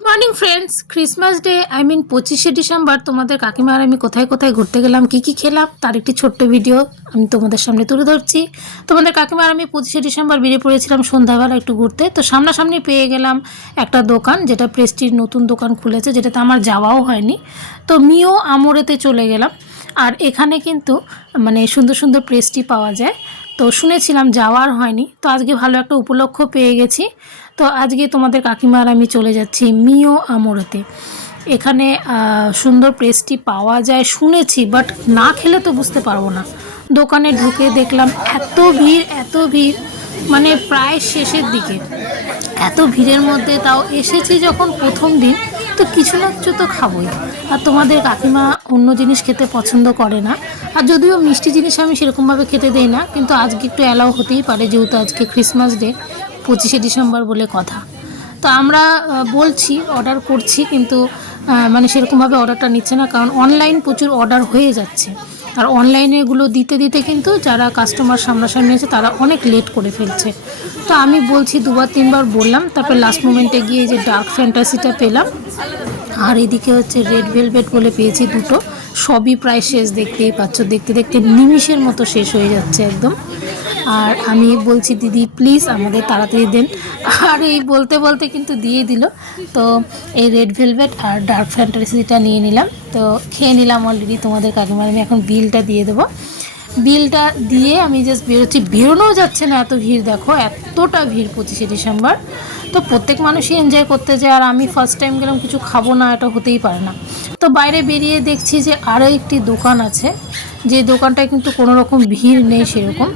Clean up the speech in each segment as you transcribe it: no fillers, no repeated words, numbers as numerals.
Good morning friends. Christmas day I mean 25শে December তোমাদের কাকিমা আর আমি কোথায় কোথায় ঘুরতে গেলাম, কি কি খেলাম তার একটি ছোট্ট ভিডিও আমি তোমাদের সামনে তুলে ধরছি। তোমাদের কাকিমা আর আমি 25শে ডিসেম্বর বেরিয়ে পড়েছিলাম সন্ধ্যাবেলা একটু ঘুরতে। তো সামনাসামনি পেয়ে গেলাম একটা দোকান, যেটা প্রেস্টির নতুন দোকান খুলেছে, যেটাতে আমার যাওয়াও হয়নি। তো মিও আমোরেতে চলে গেলাম। আর এখানে কিন্তু মানে সুন্দর সুন্দর প্রেস্টি পাওয়া যায়। তো শুনেছিলাম, যাওয়ার হয়নি। তো আজকে ভালো একটা উপলক্ষ পেয়ে গেছি। তো আজকে তোমাদের কাকিমা আর আমি চলে যাচ্ছি মিও আমোরেতে। এখানে সুন্দর পেস্ট্রি পাওয়া যায় শুনেছি, বাট না খেলে তো বুঝতে পারবো না। দোকানে ঢুকে দেখলাম এত ভিড় এত ভিড়, মানে প্রায় শেষের দিকে। এত ভিড়ের মধ্যে তাও এসেছি যখন প্রথম দিন, তো কিছু না কিছু তো খাবোই। আর তোমাদের কাকিমা অন্য জিনিস খেতে পছন্দ করে না। আর যদিও মিষ্টি জিনিস আমি সেরকমভাবে খেতে দেই না, কিন্তু আজকে একটু অ্যালাউ হতেই পারে, যেহেতু আজকে ক্রিসমাস ডে, 25শে ডিসেম্বর বলে কথা। তো আমরা বলছি, অর্ডার করছি, কিন্তু মানে সেরকমভাবে অর্ডারটা নিচ্ছে না, কারণ অনলাইন প্রচুর অর্ডার হয়ে যাচ্ছে। আর অনলাইনে এগুলো দিতে দিতে কিন্তু যারা কাস্টমার সামনাসামনি আছে তারা অনেক লেট করে ফেলছে। তো আমি বলছি, দুবার তিনবার বললাম, তারপর লাস্ট মোমেন্টে গিয়ে যে ডার্ক ফ্যান্টাসিটা পেলাম। আর এদিকে হচ্ছে রেড ভেলভেট বলে পেয়েছি দুটো। সবই প্রায় শেষ, দেখতেই পাচ্ছ, দেখতে দেখতে নিমিষের মতো শেষ হয়ে যাচ্ছে একদম। আর আমি বলছি, দিদি প্লিজ আমাদের তাড়াতাড়ি দেন। আর এই বলতে বলতে কিন্তু দিয়ে দিল। তো এই রেড ভেলভেট আর ডার্ক ফ্যান্টাসিটা নিয়ে নিলাম। তো খেয়ে নিলাম অলরেডি। তোমাদের কাকিমার আমি এখন বিলটা দিয়ে দেবো। বিলটা দিয়ে আমি জাস্ট বেরোচ্ছি, বেরোনোও যাচ্ছে না, এত ভিড় দেখো, এতটা ভিড় 25শে ডিসেম্বর। তো প্রত্যেক মানুষই এনজয় করতে যায়, আর আমি ফার্স্ট টাইম গেলাম, কিছু খাবো না, এটা হতেই পারে না। তো বাইরে বেরিয়ে দেখছি যে আরও একটি দোকান আছে, যে দোকানটায় কিন্তু কোনো রকম ভিড় নেই সেরকম।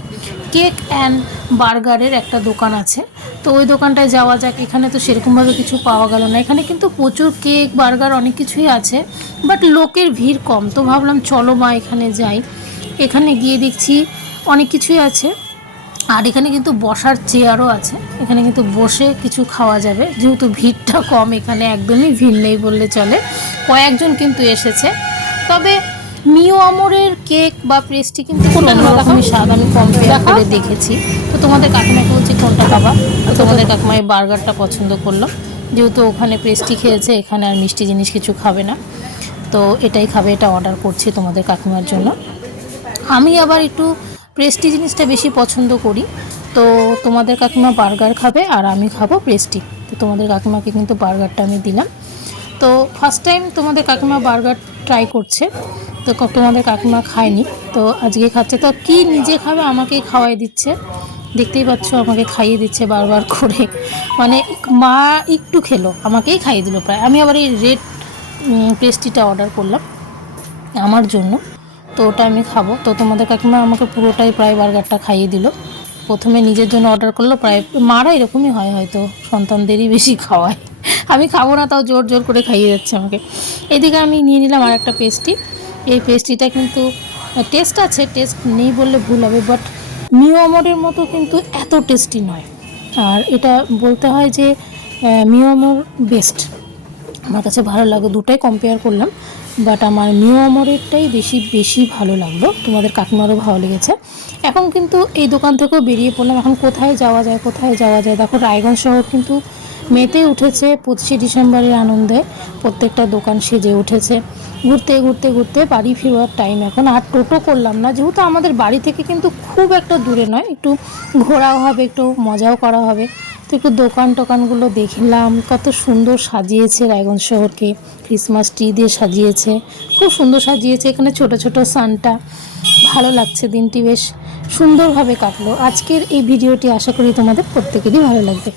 কেক অ্যান্ড বার্গারের একটা দোকান আছে। তো ওই দোকানটায় যাওয়া যাক। এখানে তো সেরকমভাবে কিছু পাওয়া গেল না। এখানে কিন্তু প্রচুর কেক বার্গার অনেক কিছুই আছে, বাট লোকের ভিড় কম। তো ভাবলাম চলো মা এখানে যাই। এখানে গিয়ে দেখছি অনেক কিছুই আছে। আর এখানে কিন্তু বসার চেয়ারও আছে, এখানে কিন্তু বসে কিছু খাওয়া যাবে, যেহেতু ভিড়টা কম। এখানে একদমই ভিড় নেই বললে চলে, কয়েকজন কিন্তু এসেছে। তবে মিও আমরের কেক বা পেস্ট্রি কিন্তু অন্যরকমই স্বাদ, আমি কম্পেয়ার করে দেখেছি। তো তোমাদের কাকিমাকে বলছি কোনটা খাবা। তো তোমাদের কাকিমা এই বার্গারটা পছন্দ করলো, যেহেতু ওখানে পেস্ট্রি খেয়েছে, এখানে আর মিষ্টি জিনিস কিছু খাবে না। তো এটাই খাবে, এটা অর্ডার করছি তোমাদের কাকিমার জন্য। আমি আবার একটু পেস্ট্রি জিনিসটা বেশি পছন্দ করি। তো তোমাদের কাকিমা বার্গার খাবে আর আমি খাবো পেস্ট্রি। তো তোমাদের কাকিমাকে কিন্তু বার্গারটা আমি দিলাম। তো ফার্স্ট টাইম তোমাদের কাকিমা বার্গার ট্রাই করছে। তো তোমাদের কাকিমা খায়নি, তো আজকে খাচ্ছে। তো কি নিজে খাবে, আমাকেই খাওয়াই দিচ্ছে, দেখতেই পাচ্ছ, আমাকে খাইয়ে দিচ্ছে বারবার করে। মানে মা একটু খেলো, আমাকেই খাইয়ে দিল প্রায়। আমি আবার এই রেড পেস্ট্রিটা অর্ডার করলাম আমার জন্য, তো ওটা আমি খাবো। তো তোমাদের কাকিমা আমাকে পুরোটাই প্রায় বার্গারটা খাইয়ে দিল। প্রথমে নিজের জন্য অর্ডার করলো, প্রায় মারা এরকমই হয়, হয়তো সন্তানদেরই বেশি খাওয়ায়। আমি খাবো না, তাও জোর জোর করে খাইয়ে যাচ্ছে আমাকে। এদিকে আমি নিয়ে নিলাম আর একটা পেস্ট্রি। এই পেস্ট্রিটা কিন্তু টেস্ট আছে, টেস্ট নেই বললে ভুল হবে, বাট মিও আমরের মতো কিন্তু এত টেস্টি নয়। আর এটা বলতে হয় যে মিও আমর বেস্ট, আমার কাছে ভালো লাগে। দুটাই কম্পেয়ার করলাম, বাট আমার মিও আমরেরটাই বেশি বেশি ভালো লাগলো। তোমাদের কাকিমারও ভালো লেগেছে। এখন কিন্তু এই দোকান থেকেও বেরিয়ে পড়লাম। এখন কোথায় যাওয়া যায়, কোথায় যাওয়া যায়। দেখো রায়গঞ্জ শহর কিন্তু মেতে উঠেছে 25শে ডিসেম্বরের আনন্দে। প্রত্যেকটা দোকান সেজে উঠেছে। ঘুরতে ঘুরতে ঘুরতে বাড়ি ফেরার টাইম এখন। আর টোটো করলাম না, যেহেতু আমাদের বাড়ি থেকে কিন্তু খুব একটা দূরে নয়, একটু ঘোরাও হবে, একটু মজাও করা হবে। তো একটু দোকান টোকানগুলো দেখলাম, কত সুন্দর সাজিয়েছে রায়গঞ্জ শহরকে, ক্রিসমাস ট্রি দিয়ে সাজিয়েছে, খুব সুন্দর সাজিয়েছে। এখানে ছোট ছোট সান্টা, ভালো লাগছে। দিনটি বেশ সুন্দরভাবে কাটলো। আজকের এই ভিডিওটি আশা করি তোমাদের প্রত্যেকেরই ভালো লাগবে।